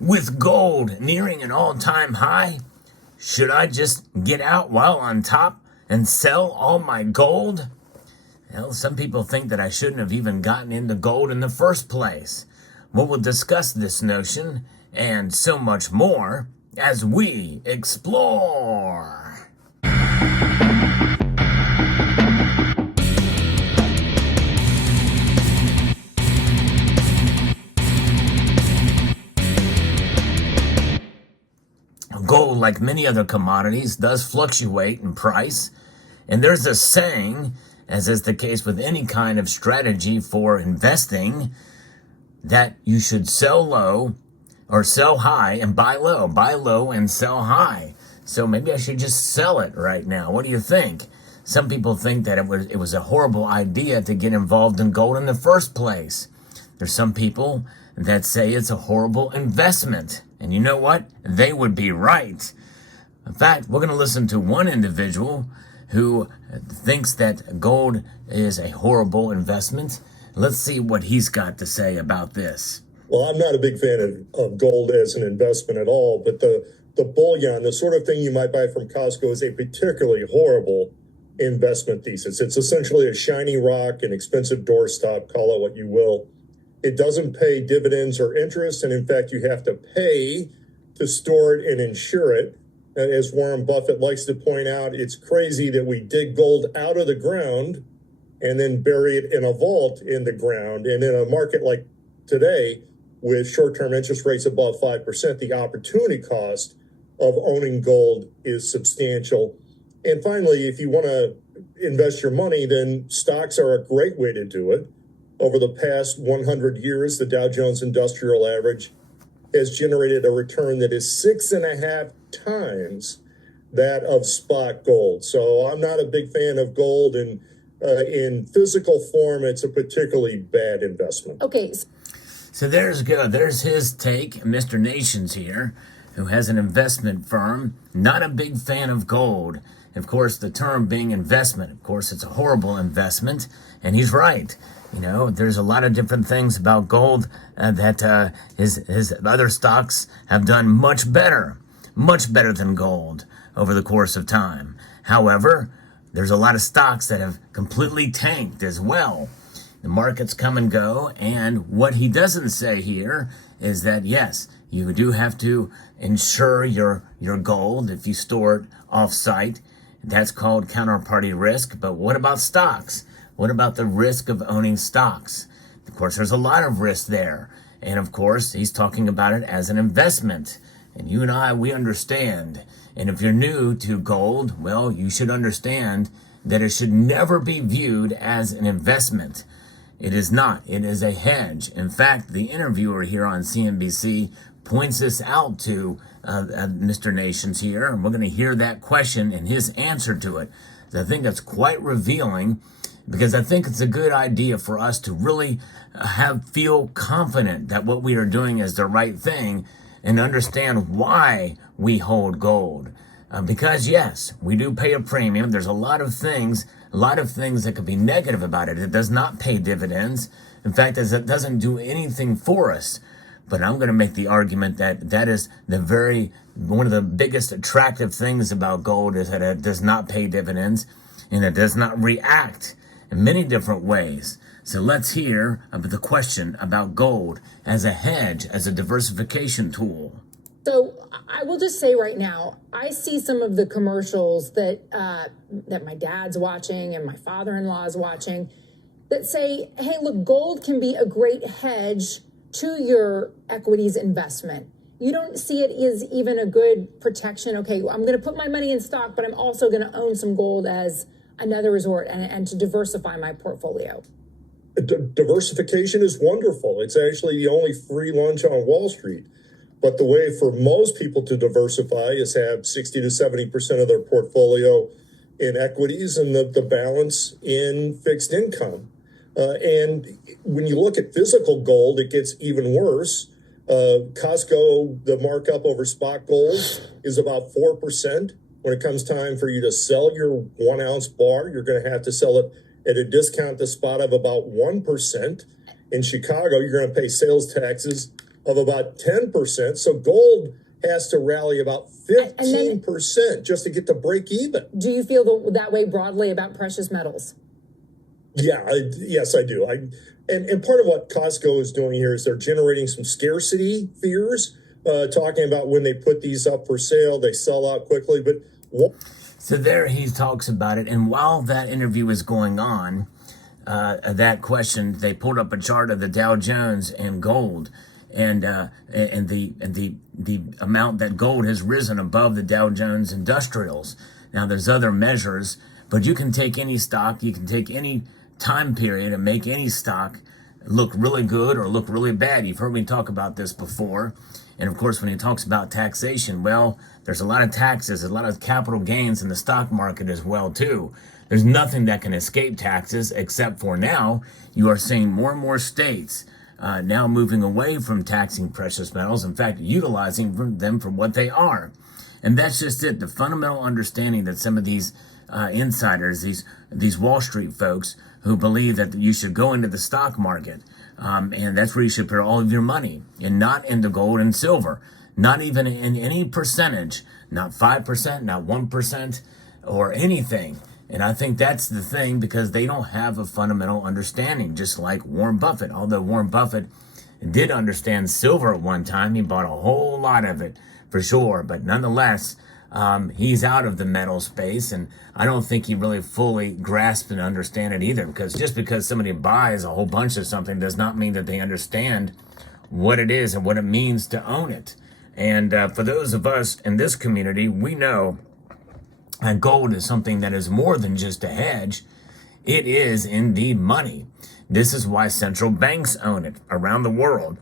With gold nearing an all-time high, should I just get out while on top and sell all my gold? Well, some people think that I shouldn't have even gotten into gold in the first place. Well, we'll discuss this notion and so much more as we explore. Gold, like many other commodities, does fluctuate in price. And there's a saying, as is the case with any kind of strategy for investing, that you should sell low or sell high and buy low. Buy low and sell high. So maybe I should just sell it right now. What do you think? Some people think that it was a horrible idea to get involved in gold in the first place. There's some people that say it's a horrible investment. And you know what? They would be right. In fact, we're going to listen to one individual who thinks that gold is a horrible investment. Let's see what he's got to say about this. Well, I'm not a big fan of gold as an investment at all, but the bullion, the sort of thing you might buy from Costco, is a particularly horrible investment thesis. It's essentially a shiny rock, an expensive doorstop, call it what you will. It doesn't pay dividends or interest, and in fact, you have to pay to store it and insure it. As Warren Buffett likes to point out, it's crazy that we dig gold out of the ground and then bury it in a vault in the ground. And in a market like today, with short-term interest rates above 5%, the opportunity cost of owning gold is substantial. And finally, if you want to invest your money, then stocks are a great way to do it. Over the past 100 years, the Dow Jones Industrial Average has generated a return that is 6.5 times that of spot gold. So I'm not a big fan of gold, and in physical form, it's a particularly bad investment. Okay. So there's his take, Mr. Nations here, who has an investment firm, not a big fan of gold. Of course, the term being investment, of course, it's a horrible investment, and he's right. You know, there's a lot of different things about gold that his other stocks have done much better than gold over the course of time. However, there's a lot of stocks that have completely tanked as well. The markets come and go, and what he doesn't say here is that, yes, you do have to insure your gold if you store it off-site. That's called counterparty risk. But what about stocks? What about the risk of owning stocks? Of course, there's a lot of risk there. And of course, he's talking about it as an investment. And you and I, we understand. And if you're new to gold, well, you should understand that it should never be viewed as an investment. It is not. It is a hedge. In fact, the interviewer here on CNBC points this out to Mr. Nations here. And we're going to hear that question and his answer to it. I think that's quite revealing, because I think it's a good idea for us to really feel confident that what we are doing is the right thing and understand why we hold gold. Because yes, we do pay a premium. There's a lot of things that could be negative about it. It does not pay dividends. In fact, it doesn't do anything for us. But I'm going to make the argument that is one of the biggest attractive things about gold is that it does not pay dividends and it does not react in many different ways. So let's hear about the question about gold as a hedge, as a diversification tool. So I will just say right now, I see some of the commercials that my dad's watching and my father-in-law is watching that say, hey, look, gold can be a great hedge to your equities investment. You don't see it as even a good protection. Okay, I'm going to put my money in stock, but I'm also going to own some gold as another resort and to diversify my portfolio. Diversification is wonderful. It's actually the only free lunch on Wall Street. But the way for most people to diversify is have 60 to 70% of their portfolio in equities and the balance in fixed income. And when you look at physical gold, it gets even worse. Costco, the markup over spot gold is about 4%. When it comes time for you to sell your 1 ounce bar, you're going to have to sell it at a discount to spot of about 1%. In Chicago, you're going to pay sales taxes of about 10%. So gold has to rally about 15% just to get to break even. Do you feel that way broadly about precious metals? Yeah, yes, I do. And part of what Costco is doing here is they're generating some scarcity fears, talking about when they put these up for sale, they sell out quickly. But so there he talks about it. And while that interview is going on, that question, they pulled up a chart of the Dow Jones and gold, and the amount that gold has risen above the Dow Jones Industrials. Now there's other measures, but you can take any stock, you can take any time period and make any stock look really good or look really bad. You've heard me talk about this before. And of course, when he talks about taxation, well, there's a lot of taxes, a lot of capital gains in the stock market as well, too. There's nothing that can escape taxes, except for now, you are seeing more and more states now moving away from taxing precious metals, in fact, utilizing them for what they are. And that's just it, the fundamental understanding that some of these insiders, these Wall Street folks who believe that you should go into the stock market, and that's where you should put all of your money, and not into gold and silver, not even in any percentage, not 5%, not 1%, or anything. And I think that's the thing, because they don't have a fundamental understanding, just like Warren Buffett. Although Warren Buffett did understand silver at one time, he bought a whole lot of it for sure, but nonetheless, he's out of the metal space, and I don't think he really fully grasped and understand it either, because just because somebody buys a whole bunch of something does not mean that they understand what it is and what it means to own it. And for those of us in this community, we know that gold is something that is more than just a hedge. It is indeed money. This is why central banks own it around the world,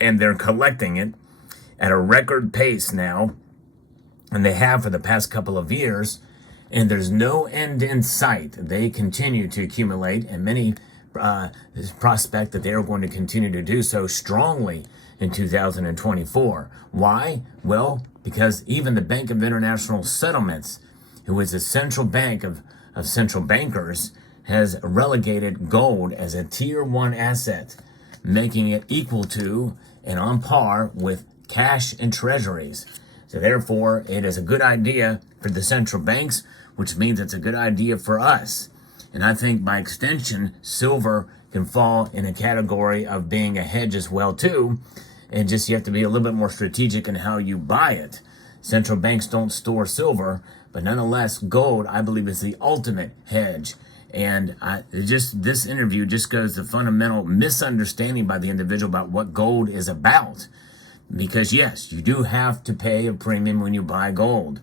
and they're collecting it at a record pace now, and they have for the past couple of years, and there's no end in sight. They continue to accumulate, and many prospect that they are going to continue to do so strongly in 2024. Why? Well, because even the Bank of International Settlements, who is a central bank of central bankers, has relegated gold as a tier 1 asset, making it equal to and on par with cash and treasuries. So therefore, it is a good idea for the central banks, which means it's a good idea for us. And I think by extension, silver can fall in a category of being a hedge as well too. And just you have to be a little bit more strategic in how you buy it. Central banks don't store silver, but nonetheless, gold, I believe, is the ultimate hedge. And this interview just goes to fundamental misunderstanding by the individual about what gold is about. Because yes, you do have to pay a premium when you buy gold.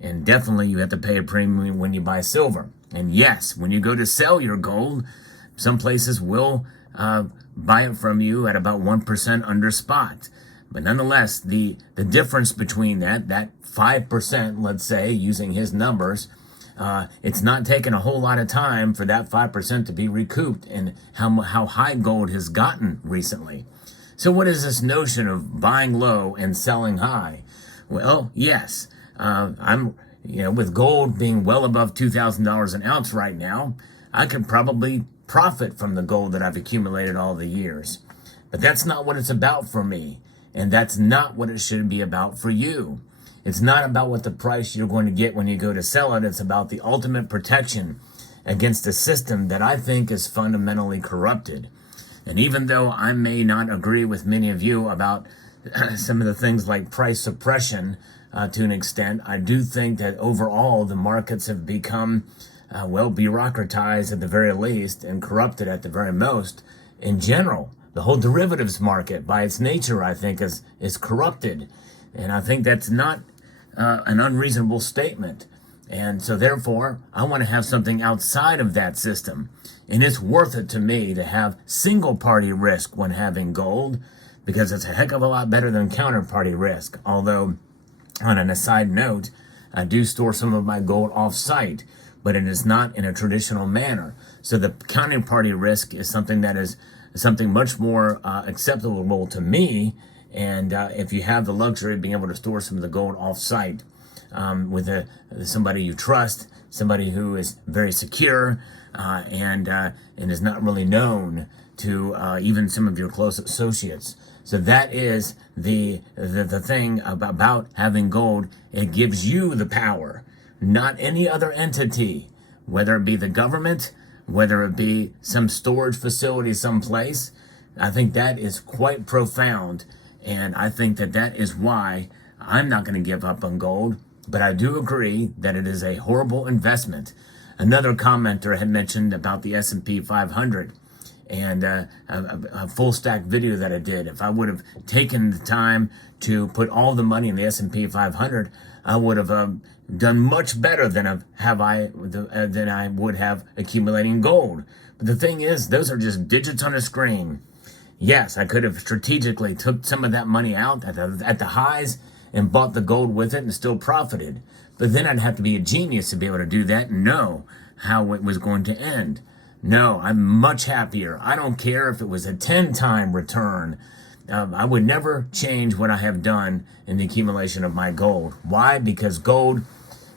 And definitely you have to pay a premium when you buy silver. And yes, when you go to sell your gold, some places will buy it from you at about 1% under spot. But nonetheless, the difference between that 5%, let's say, using his numbers, it's not taking a whole lot of time for that 5% to be recouped, and how high gold has gotten recently. So what is this notion of buying low and selling high? Well, yes, I'm with gold being well above $2,000 an ounce right now, I could probably profit from the gold that I've accumulated all the years. But that's not what it's about for me. And that's not what it should be about for you. It's not about what the price you're going to get when you go to sell it. It's about the ultimate protection against a system that I think is fundamentally corrupted. And even though I may not agree with many of you about some of the things like price suppression to an extent, I do think that overall the markets have become, bureaucratized at the very least and corrupted at the very most. In general, the whole derivatives market by its nature, I think, is corrupted. And I think that's not an unreasonable statement. And so therefore, I want to have something outside of that system. And it's worth it to me to have single party risk when having gold, because it's a heck of a lot better than counterparty risk. Although, on an aside note, I do store some of my gold off-site, but it is not in a traditional manner. So the counterparty risk is something that is something much more acceptable to me. And if you have the luxury of being able to store some of the gold off-site with somebody you trust, somebody who is very secure and is not really known to even some of your close associates. So that is the thing about having gold. It gives you the power, not any other entity, whether it be the government, whether it be some storage facility someplace. I think that is quite profound, and I think that is why I'm not going to give up on gold, but I do agree that it is a horrible investment. Another commenter had mentioned about the S&P 500 and a full stack video that I did. If I would have taken the time to put all the money in the S&P 500, I would have done much better than I would have accumulating gold. But the thing is, those are just digits on a screen. Yes, I could have strategically took some of that money out at the highs and bought the gold with it and still profited. But then I'd have to be a genius to be able to do that and know how it was going to end. No, I'm much happier. I don't care if it was a 10-time return. I would never change what I have done in the accumulation of my gold. Why? Because gold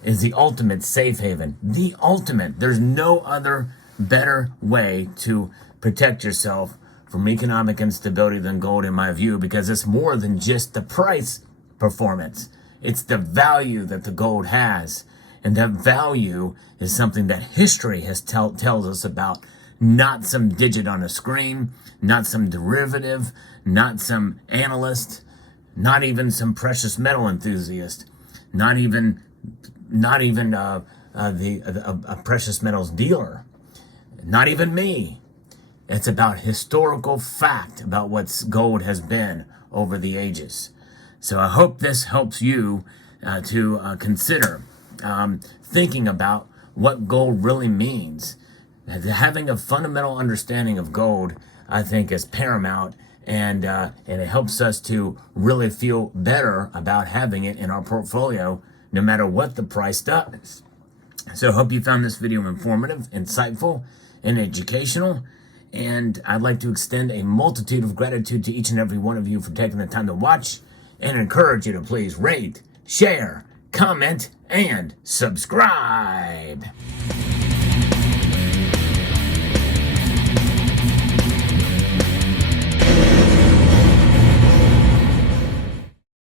is the ultimate safe haven. The ultimate. There's no other better way to protect yourself from economic instability than gold, in my view, because it's more than just the price performance. It's the value that the gold has. And that value is something that history has tells us about, not some digit on a screen, not some derivative, not some analyst, not even some precious metal enthusiast, not even a precious metals dealer, not even me. It's about historical fact about what gold has been over the ages. So I hope this helps you to consider thinking about what gold really means. Having a fundamental understanding of gold, I think, is paramount, and it helps us to really feel better about having it in our portfolio, no matter what the price does. So I hope you found this video informative, insightful, and educational. And I'd like to extend a multitude of gratitude to each and every one of you for taking the time to watch, and encourage you to please rate, share, comment, and subscribe.